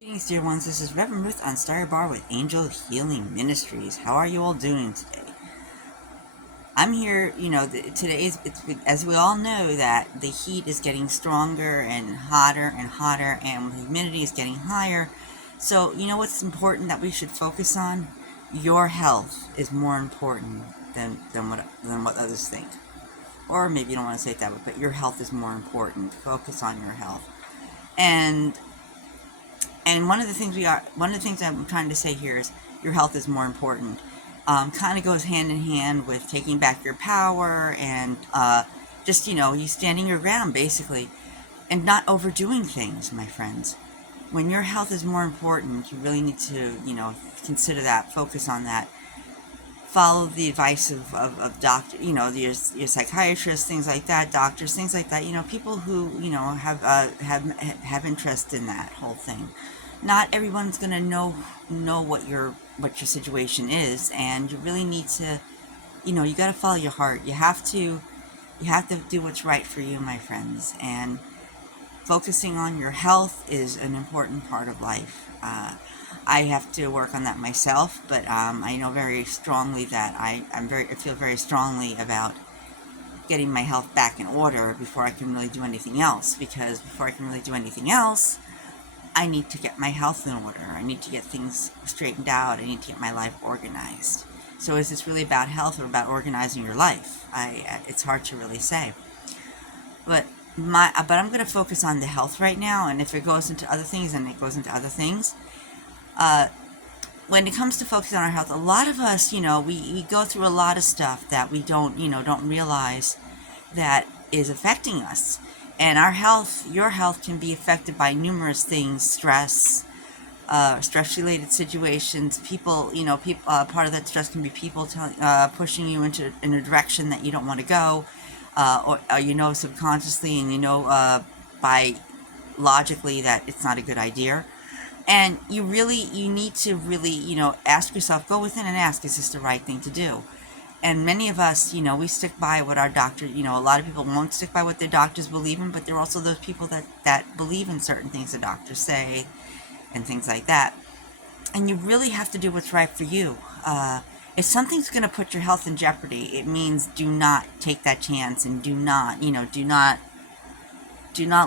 Greetings, dear ones. This is Reverend Ruth on Star Bar with Angel Healing Ministries. How are you all doing today? I'm here. Today it's as we all know that the heat is getting stronger and hotter, and humidity is getting higher. So, you know what's important that we should focus on? Your health is more important than what others think. Or maybe you don't want to say it that way, but your health is more important. Focus on your health. And And one of the things I'm trying to say here is your health is more important. Kind of goes hand in hand with taking back your power and just, you standing your ground basically and not overdoing things, my friends. When your health is more important, you really need to, consider that, focus on that, follow the advice of doctor, your psychiatrists, things like that, doctors, things like that, people who, have interest in that whole thing. Not everyone's going to know what your situation is, and you really need to, you got to follow your heart. You have to do what's right for you, my friends, and focusing on your health is an important part of life. I have to work on that myself, but I know very strongly that I feel very strongly about getting my health back in order before I can really do anything else. Because before I can really do anything else, I need to get my health in order. I need to get things straightened out. I need to get my life organized. So is this really about health or about organizing your life? It's hard to really say. But I'm going to focus on the health right now, and if it goes into other things, then it goes into other things. Uh, when it comes to focusing on our health, a lot of us, we go through a lot of stuff that we don't realize that is affecting us. And our health, your health, can be affected by numerous things: stress-related situations. People, part of that stress can be people pushing you in a direction that you don't want to go, or subconsciously, and by logically that it's not a good idea. And you need to really, ask yourself, go within and ask, is this the right thing to do? And many of us, we stick by what our doctor, a lot of people won't stick by what their doctors believe in, but there are also those people that believe in certain things the doctors say and things like that. And you really have to do what's right for you. If something's going to put your health in jeopardy, it means do not take that chance, and do not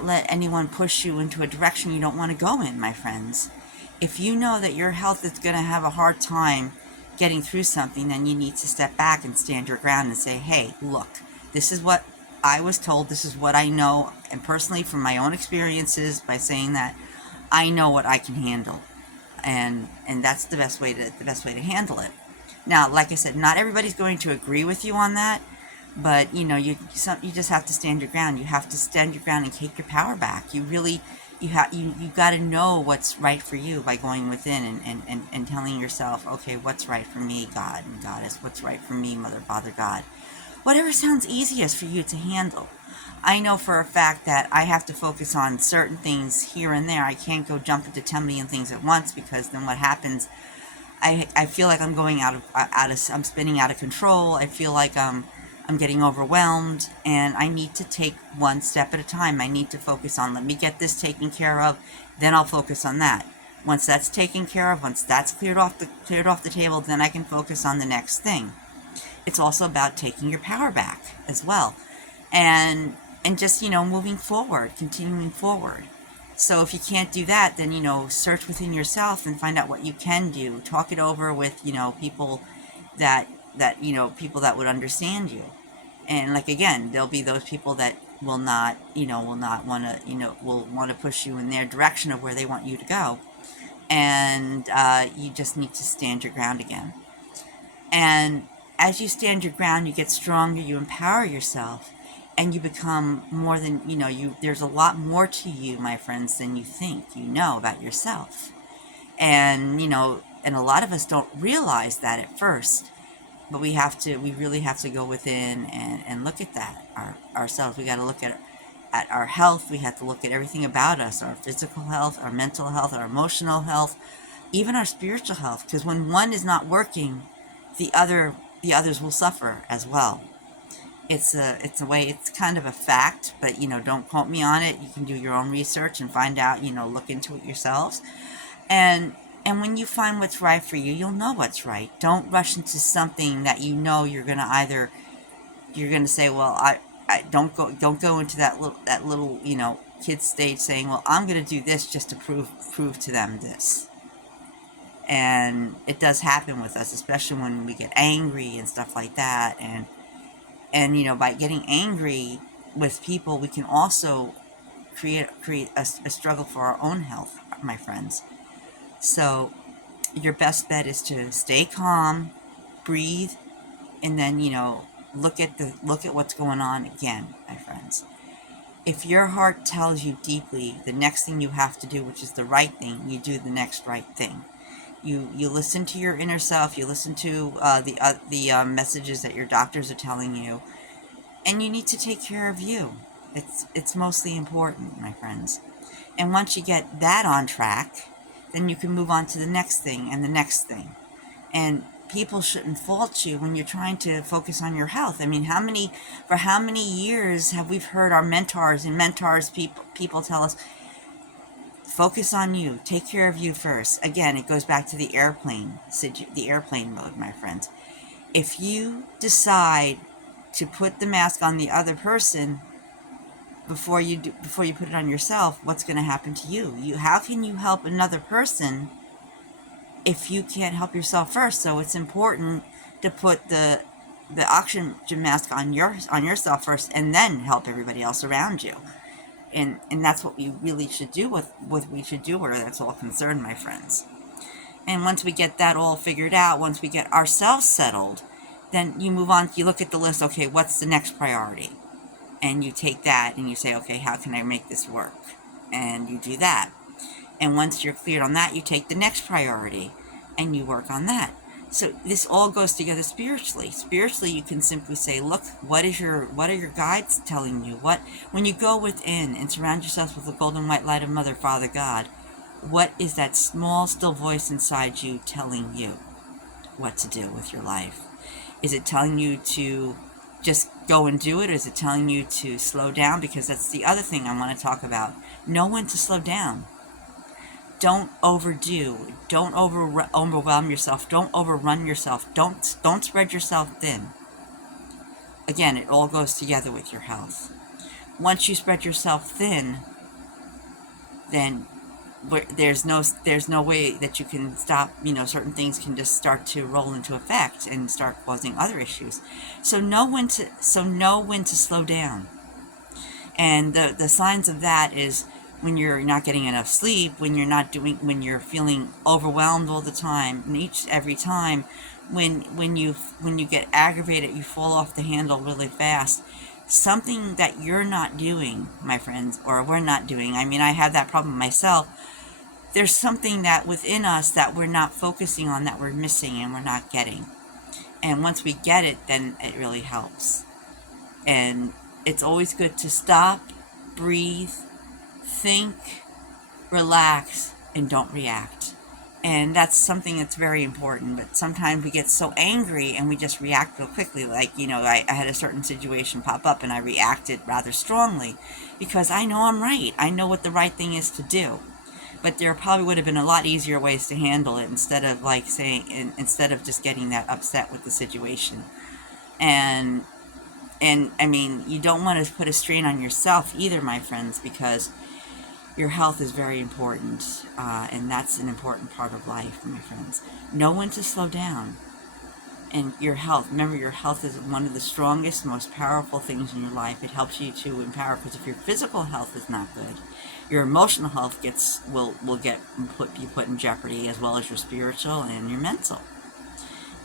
let anyone push you into a direction you don't want to go in, my friends. If you know that your health is going to have a hard time getting through something, then you need to step back and stand your ground and say, hey, look, this is what I was told, this is what I know, and personally from my own experiences, by saying that I know what I can handle. And that's the best way to handle it. Now, like I said, not everybody's going to agree with you on that, but you just have to stand your ground. You have to stand your ground and take your power back. You got to know what's right for you by going within and telling yourself, okay, what's right for me, God and Goddess? What's right for me, Mother, Father, God? Whatever sounds easiest for you to handle. I know for a fact that I have to focus on certain things here and there. I can't go jump into 10 million things at once, because then what happens, I feel like I'm going I'm spinning out of control. I feel like I'm getting overwhelmed, and I need to take one step at a time. I need to focus on, let me get this taken care of, then I'll focus on that. Once that's taken care of, once that's cleared off the table, then I can focus on the next thing. It's also about taking your power back as well, and just moving forward, continuing forward. So if you can't do that, then search within yourself and find out what you can do. Talk it over with people that would understand you. And like, again, there'll be those people that will not want to, will want to push you in their direction of where they want you to go. And you just need to stand your ground again. And as you stand your ground, you get stronger, you empower yourself, and you become more than, there's a lot more to you, my friends, than you think you know about yourself. And a lot of us don't realize that at first, but we really have to go within and look at that, ourselves. We got to look at our health. We have to look at everything about us, our physical health, our mental health, our emotional health, even our spiritual health, because when one is not working, the others will suffer as well. it's a way, it's kind of a fact, but don't quote me on it. You can do your own research and find out, look into it yourselves. And when you find what's right for you, you'll know what's right. Don't rush into something that you're gonna say, well, I don't go into that little kid stage saying, well, I'm gonna do this just to prove to them this. And it does happen with us, especially when we get angry and stuff like that. And by getting angry with people, we can also create a struggle for our own health, my friends. So your best bet is to stay calm, breathe, and then look at what's going on again, my friends. If your heart tells you deeply the next thing you have to do, which is the right thing, you do the next right thing. You listen to your inner self. You listen to the messages that your doctors are telling you, and you need to take care of you. It's mostly important, my friends. And once you get that on track, then you can move on to the next thing and the next thing. And people shouldn't fault you when you're trying to focus on your health. I mean, for how many years have we heard our mentors, people tell us, focus on you, take care of you first. Again, it goes back to the airplane mode, my friends. If you decide to put the mask on the other person before you put it on yourself, what's going to happen to you? How can you help another person if you can't help yourself first? So it's important to put the oxygen mask on yourself first, and then help everybody else around you. And that's what we really should do with we should do where that's all concerned, my friends. And once we get that all figured out, once we get ourselves settled, then you move on. You look at the list. Okay, what's the next priority? And you take that and you say, okay, how can I make this work? And you do that. And once you're cleared on that, you take the next priority and you work on that. So this all goes together spiritually. Spiritually, you can simply say, look, what are your guides telling you? When you go within and surround yourself with the golden white light of Mother, Father, God, what is that small, still voice inside you telling you what to do with your life? Is it telling you to just go and do it, or is it telling you to slow down? Because that's the other thing I want to talk about. Know when to slow down. Don't overdo. Don't overwhelm yourself. Don't overrun yourself. Don't spread yourself thin. Again, it all goes together with your health. Once you spread yourself thin, then there's no way that you can stop. Certain things can just start to roll into effect and start causing other issues. So know when to slow down. And the signs of that is when you're not getting enough sleep, when you're feeling overwhelmed all the time, and every time, when you get aggravated, you fall off the handle really fast. Something that you're not doing, my friends, or we're not doing. I mean, I have that problem myself. There's something that within us that we're not focusing on, that we're missing and we're not getting. And once we get it, then it really helps. And it's always good to stop, breathe, think, relax, and don't react. And that's something that's very important. But sometimes we get so angry and we just react real quickly. Like, I had a certain situation pop up and I reacted rather strongly because I know I'm right. I know what the right thing is to do. But there probably would have been a lot easier ways to handle it instead of just getting that upset with the situation. And I mean, you don't want to put a strain on yourself either, my friends, because your health is very important, and that's an important part of life, my friends. Know when to slow down. And your health, remember, your health is one of the strongest, most powerful things in your life. It helps you to empower, because if your physical health is not good, your emotional health will be put in jeopardy, as well as your spiritual and your mental.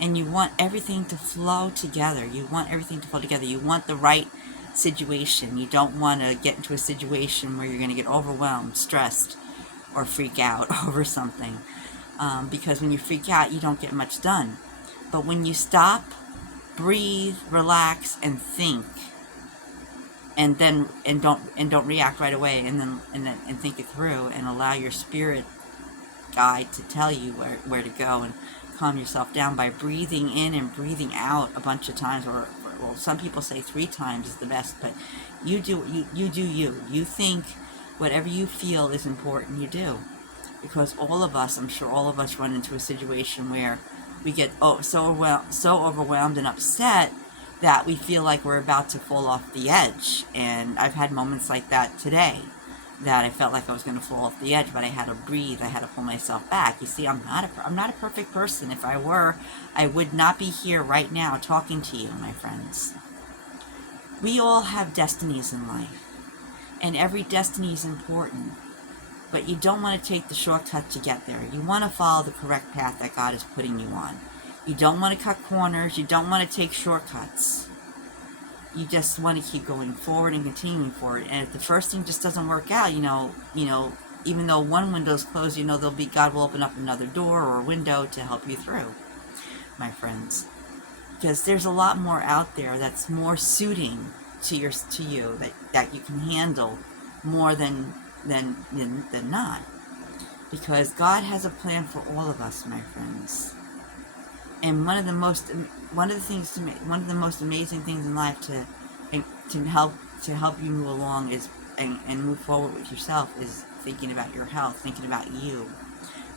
And you want everything to flow together. You want the right situation. You don't want to get into a situation where you're going to get overwhelmed, stressed, or freak out over something. Because when you freak out, you don't get much done. But when you stop, breathe, relax, and think, and don't react right away, and think it through, and allow your spirit guide to tell you where to go, and calm yourself down by breathing in and breathing out a bunch of times, or Well, some people say 3 times is the best, but you do you do you. You think whatever you feel is important, you do. Because all of us, I'm sure all of us run into a situation where we get so overwhelmed and upset that we feel like we're about to fall off the edge. And I've had moments like that today, that I felt like I was going to fall off the edge, but I had to breathe. I had to pull myself back. You see, I'm not a perfect person. If I were, I would not be here right now talking to you, my friends. We all have destinies in life, and every destiny is important. But you don't want to take the shortcut to get there. You want to follow the correct path that God is putting you on. You don't want to cut corners. You don't want to take shortcuts. You just want to keep going forward and continuing forward. And if the first thing just doesn't work out, even though one window is closed, God will open up another door or a window to help you through, my friends. Because there's a lot more out there that's more suiting to you, that you can handle more than not. Because God has a plan for all of us, my friends. And one of the most amazing things in life to help you move along and move forward with yourself is thinking about your health, thinking about you,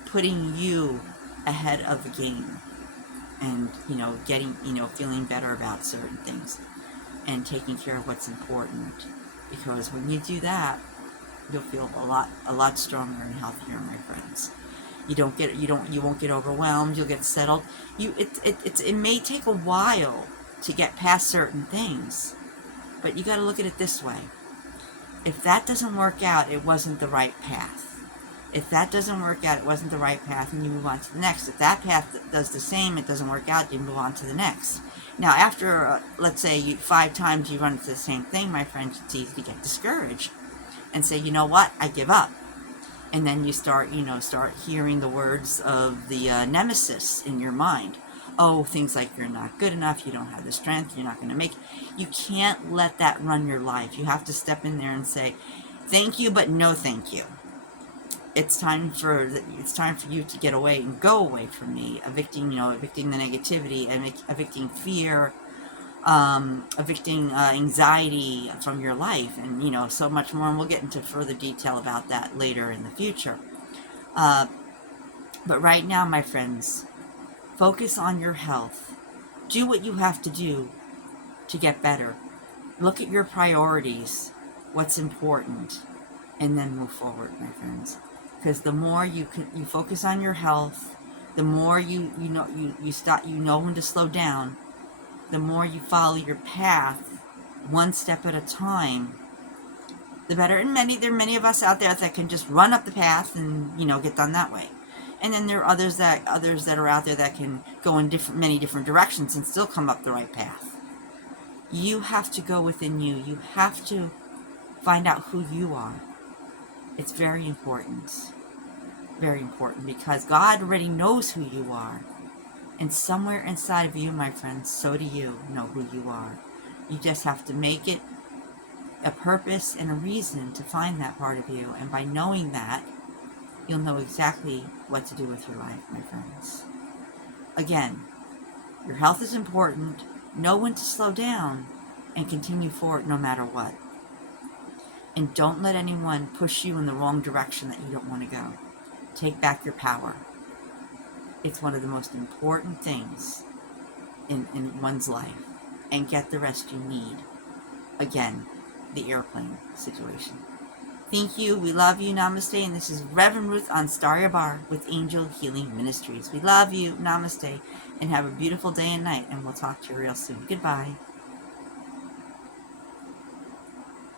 putting you ahead of the game, and feeling better about certain things and taking care of what's important. Because when you do that, you'll feel a lot stronger and healthier, my friends. You won't get overwhelmed. You'll get settled. It may take a while to get past certain things, but you got to look at it this way. If that doesn't work out, it wasn't the right path. If that doesn't work out, it wasn't the right path, and you move on to the next. If that path does the same, it doesn't work out, you move on to the next. Now, after let's say 5 times you run into the same thing, my friends, it's easy to get discouraged and say, you know what, I give up. And then you start hearing the words of the nemesis in your mind. Oh, things like you're not good enough, you don't have the strength, you're not going to make it. You can't let that run your life. You have to step in there and say, thank you, but no thank you. It's time for you to get away and go away from me, evicting the negativity, and evicting fear, evicting anxiety from your life, and so much more. And we'll get into further detail about that later in the future. But right now, my friends, focus on your health. Do what you have to do to get better. Look at your priorities, what's important, and then move forward, my friends. Because the more you focus on your health, the more you know when to slow down. The more you follow your path, one step at a time, the better. And there are many of us out there that can just run up the path and get done that way. And then there are others that are out there that can go in many different directions and still come up the right path. You have to go within you. You have to find out who you are. It's very important. Very important, because God already knows who you are. And somewhere inside of you, my friends, so do you know who you are. You just have to make it a purpose and a reason to find that part of you. And by knowing that, you'll know exactly what to do with your life, my friends. Again, your health is important. Know when to slow down and continue forward no matter what. And don't let anyone push you in the wrong direction that you don't want to go. Take back your power. It's one of the most important things in one's life. And get the rest you need. Again, the airplane situation. Thank you. We love you. Namaste. And this is Reverend Ruth on Star Your Bar with Angel Healing Ministries. We love you. Namaste. And have a beautiful day and night. And we'll talk to you real soon. Goodbye.